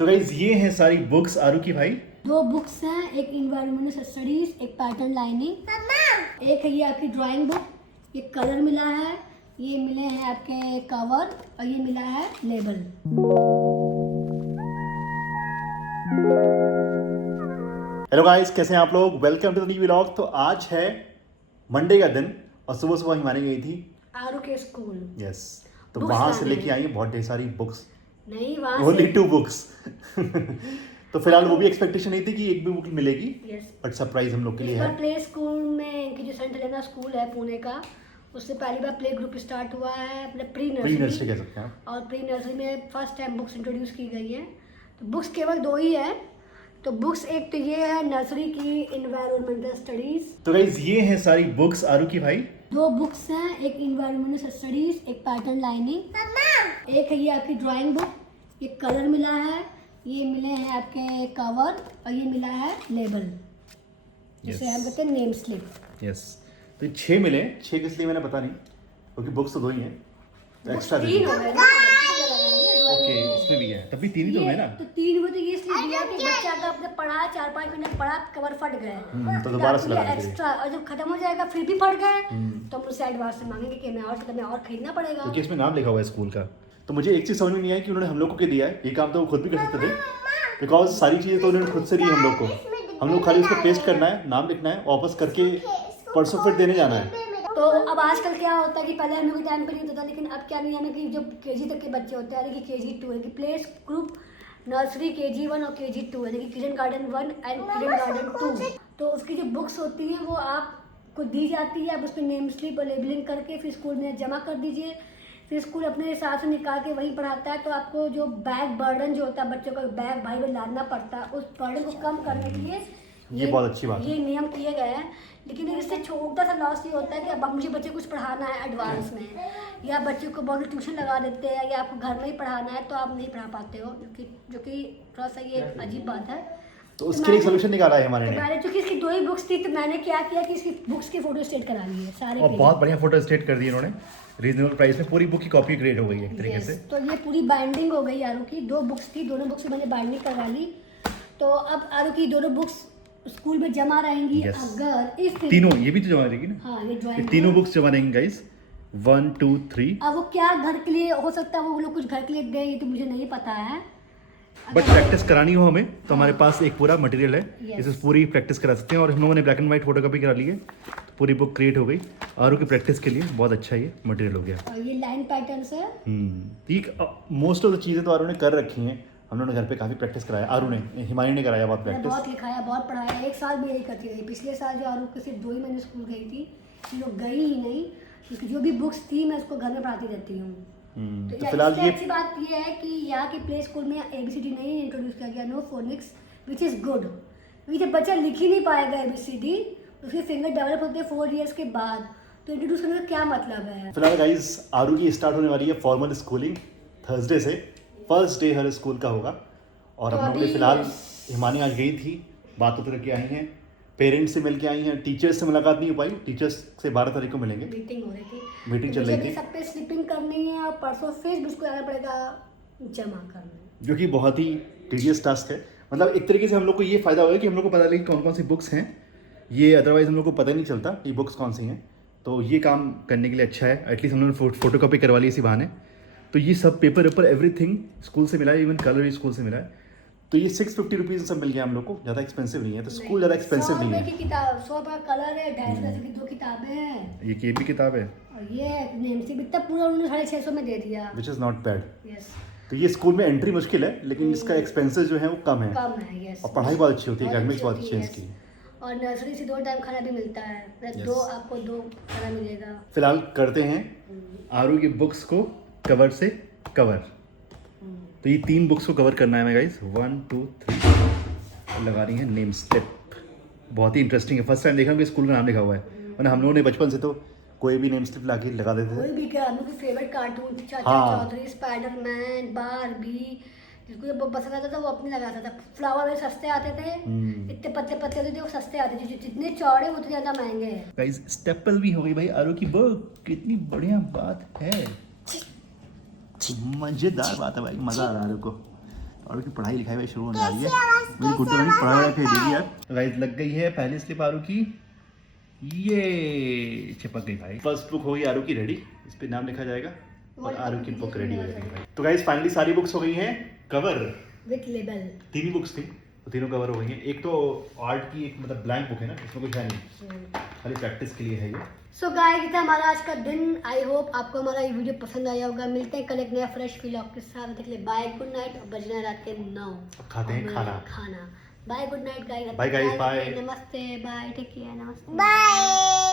तो गाइस ये हैं सारी बुक्स आरू की भाई। दो बुक्स हैं, एक इन्वायरमेंटल स्टडीज, एक पैटर्न लाइनिंग। एक है ये आपकी ड्राइंग बुक, ये कलर मिला है, ये मिले हैं आपके कवर और ये मिला है लेबल। हेलो गाइस, कैसे हैं आप लोग? Welcome to the new vlog. तो आज है मंडे का दिन और सुबह सुबह हिमानी गई थी आरू के स्कूल। यस, तो Books वहां से लाने। लेके आई है बहुत ढेर सारी बुक्स, नहीं वहाँ ओनली से 2 बुक्स। तो फिलहाल वो भी एक्सपेक्टेशन नहीं थी कि एक भी बुक मिलेगी, यस। बट सरप्राइज हम लोग के लिए इस बार है। प्ले स्कूल में इनकी जो सेंट हेलेना स्कूल है पुणे का, उससे पहली बार प्ले ग्रुप स्टार्ट हुआ है, मतलब प्री प्री नर्सरी नर्सरी। कह सकते हैं आप। और प्री नर्सरी में फर्स्ट टाइम बुक्स इंट्रोड्यूस की गई हैं। तो बुक्स केवल 2 ही है। तो बुक्स एक तो ये है नर्सरी की इन्वायरमेंटल स्टडीज। तो गाइस ये हैं सारी बुक्स आरू की भाई। 2 बुक्स हैं, एक इन्वायरमेंटल स्टडीज, एक पैटर्न लाइनिंग। एक है ये आपकी ड्राइंग बुक, ये कलर मिला है, ये मिले हैं आपके कवर और ये मिला है लेबल, जिसे हम कहते हैं नेम स्लिप। यस, तो ये 6 मिले। 6 किस लिए मैंने पता नहीं, क्योंकि बुक्स तो 2 ही हैं, तो एक्स्ट्रा दे 3 हो दिए। गए ना, ओके, इसमें भी है, तब भी 3 ही तो ये हुए ना। तो 3 हुए, तो ये इसलिए दिया कि बच्चा अगर आपने पढ़ा 4-5 मिनट पढ़ा, कवर फट गए तो दोबारा से लगाना चाहिए। एक्स्ट्रा, और जब खत्म हो जाएगा फिर भी फट गए तो हम उससे एडवांस से मांगेंगे कि हमें और खरीदना पड़ेगा। क्योंकि इसमें नाम लिखा हुआ है स्कूल का। तो मुझे एक चीज़ समझ में नहीं आई कि उन्होंने हम लोग को क्या दिया है। ये काम तो वो खुद भी कर सकते थे, बिकॉज सारी चीज़ें तो उन्होंने खुद से दी हम लोग को। हम लोग खाली उसको पेस्ट करना है, नाम लिखना है, वापस करके परसों फिर देने जाना है। तो अब आजकल क्या होता है कि पहले हम लोग के टाइम पे नहीं होता था, लेकिन अब क्या नहीं है कि जो केजी तक के बच्चे होते हैं, यानी कि KG2 है कि प्ले ग्रुप नर्सरी KG1 और KG2 है, यानी कि kitchen garden 1 and kitchen garden 2। तो उसकी जो बुक्स होती हैं वो आपको दी जाती है, आप उसमें नेम स्लिप और लेबलिंग करके फिर स्कूल में जमा कर दीजिए। फिर स्कूल अपने हिसाब से निकाल के वही पढ़ाता है। तो आपको जो बैग बर्डन जो होता है, बच्चों का बैग भाई में लादना पड़ता है, उस बर्डन को कम करने के लिए ये बहुत अच्छी बात है। ये नियम किए गए हैं। लेकिन इससे छोटा सा लॉस ये होता है कि अब मुझे बच्चे कुछ पढ़ाना है एडवांस में, या बच्चों को बहुत ट्यूशन लगा देते हैं, या आपको घर में ही पढ़ाना है तो आप नहीं पढ़ा पाते हो, जो कि थोड़ा सा ये अजीब बात है। तो उसके लिए सोल्यूशन निकाला है हमारे तो ने। मैंने चूंकि इसकी 2 ही बुक्स थी, तो मैंने क्या किया कि इसकी बुक्स की फोटो स्टेट करा ली है सारे और पेज। बहुत बढ़िया फोटो स्टेट कर दी इन्होंने, रीजनेबल प्राइस में। पूरी बुक की कॉपी क्रिएट हो गई है एक तरीके Yes, से। तो ये पूरी बाइंडिंग हो गई आरू की। 2 बुक्स थी, दोनों बुक्स मैंने बाइंडिंग करवा ली। तो अब आरू की दोनों बुक्स स्कूल में जमा रहेंगी। Yes. अगर इस तीनों, ये भी तो जमा रहेगी ना। हाँ, ये ये ड्राइंग तीनों बुक्स जमा रहेंगी गाइस, 1 2 3। अब वो क्या घर के लिए हो सकता है, वो लोग कुछ घर के लिए दे, ये तो मुझे नहीं पता है। बट प्रैक्टिस करानी हो हमें तो हमारे पास एक पूरा मटेरियल है, Yes. इसे पूरी प्रैक्टिस करा सकते हैं। और हम लोगों ने black and white photo copy करा ली है, तो पूरी बुक क्रिएट हो गई। आरू की प्रैक्टिस के लिए बहुत अच्छा ये मटेरियल हो गया। और ये लाइन पैटर्न्स है। ठीक, मोस्ट ऑफ द चीज़ें तो आरू ने कर रखी हैं। हम लोगों ने घर पे काफ़ी प्रैक्टिस कराया, आरू ने, हिमानी ने कराया बहुत मैंने प्रैक्टिस। बहुत लिखाया, बहुत पढ़ाया। 1 साल भी यही करती रही। पिछले साल जो आरू के सिर्फ 2 ही महीने स्कूल गई थी, ये लोग गई ही नहीं, क्योंकि जो भी बुक्स थी मैं उसको घर में पढ़ाती रहती हूँ। तो फिलहाल ये अच्छी बात ये है कि यहाँ के प्ले स्कूल में ABCD नहीं इंट्रोड्यूस किया गया, no phonics, which is good. क्योंकि जब बच्चा लिख ही नहीं पाएगा ABCD, उसके फिंगर डेवलप होते हैं 4 ईयर्स के बाद, तो इंट्रोड्यूस करने का क्या मतलब है। फिलहाल गाइस आरू की स्टार्ट होने वाली है फॉर्मल स्कूलिंग थर्सडे से। फर्स्ट डे हर स्कूल का होगा। और तो हम लोग ने अभी फिलहाल, हिमानी आज गई थी, बात तो करके आई हैं, पेरेंट्स से मिल के आई हैं, टीचर्स से मुलाकात नहीं हो पाई। टीचर्स से 12 तारीख को मिलेंगे, मीटिंग हो रही थी, मीटिंग तो चल मुझे रही भी थी, सब पे स्लिपिंग करनी है और परसों फिर मुझको जाना पड़ेगा जमा करने। जो कि बहुत ही टीडियस टास्क है। मतलब एक तरीके से हम लोग को ये फायदा होगा कि हम लोग को पता लगे कौन कौन सी बुक्स हैं। ये अदरवाइज हम लोग को पता नहीं चलता कि बुक्स कौन सी हैं। तो ये काम करने के लिए अच्छा है, एटलीस्ट हम लोगों ने फोटो कॉपी करवा ली इसी बहाने। तो ये सब पेपर वेपर एवरीथिंग स्कूल से मिला है, इवन कलर भी स्कूल से मिला है। तो ये 650 रुपीज़ सब मिल गया हम लोग को, ज़्यादा एक्सपेंसिव नहीं है। तो स्कूल ज़्यादा एक्सपेंसिव नहीं 100 है। रुपए की किताब, 100 रुपए का कलर है, 250 की 2 किताबें हैं, ये की भी किताब है, और ये नेम से इतना पूरा उन्होंने 650 में दे दिया। Which is not bad. Yes, तो ये स्कूल में एंट्री मुश्किल है, लेकिन इसका एक्सपेंसेस जो है वो कम है। कम है। यस, और पढ़ाई बहुत अच्छी होती है, बहुत एकेडमिक्स बहुत अच्छी अच्छी है होती इसकी। और नर्सरी से 2 टाइम खाना भी मिलता है, Yes. 2 आपको 2 खाना मिलेगा। फिलहाल करते हैं आरू की बुक्स को कवर से कवर। तो ये 3 बुक्स को कवर करना है मैं गाइस, 1 2 3। लगा रही है नेम स्लिप, बहुत ही इंटरेस्टिंग है। फर्स्ट टाइम देखा कि स्कूल का नाम लिखा हुआ है। और हम लोगों ने बचपन से तो कोई भी नेम स्लिप लाके लगा देते थे। कोई भी क्या, हम लोग की फेवरेट कार्टून थी चाचा हाँ। चौधरी, स्पाइडरमैन, बारबी, जिसको जब पसंद आता था वो अपने लगाता था। फ्लावर वाले सस्ते आते थे, इतने पतले पतले होते थे, वो सस्ते आते थे। जितने चौड़े उतने ज़्यादा महंगे हैं। गाइस स्टेपल भी हो गई भाई आरू की बुक, कितनी बढ़िया बात है, मजेदार बात है भाई, मजा आ रहा है आरू को। आरू की पढ़ाई लिखाई में शुरू होने वाली है। मेरी गुड्डू रानी पढ़ा रखे दीदी यार। तो गाइस लग गई है पहली स्लिप आरू की, ये चिपक गई भाई। फर्स्ट बुक होगी आरू की रेडी, इस पे नाम लिखा जाएगा और आरू की बुक रेडी हो जाएगी भाई। तो गाइस फाइनली सारी बुक्स हो गई हैं cover with label. 3 he books थी तो तीनों कवर हो गई हैं। एक तो आर्ट की एक मतलब ब्लैंक बुक है ना, इसमें कुछ है नहीं, खाली प्रैक्टिस के लिए है ये। सो गाइस ये था हमारा आज का दिन। आई होप आपको हमारा ये वीडियो पसंद आया होगा। मिलते हैं कल एक नया फ्रेश व्लॉग के साथ। देख ले बाय, गुड नाइट। और बज रहे हैं रात के 9। अब खाते हैं खाना। Bye, good night guys. Bye guys, bye. नमस्ते, बाय, टेक केयर, नमस्ते, बाय।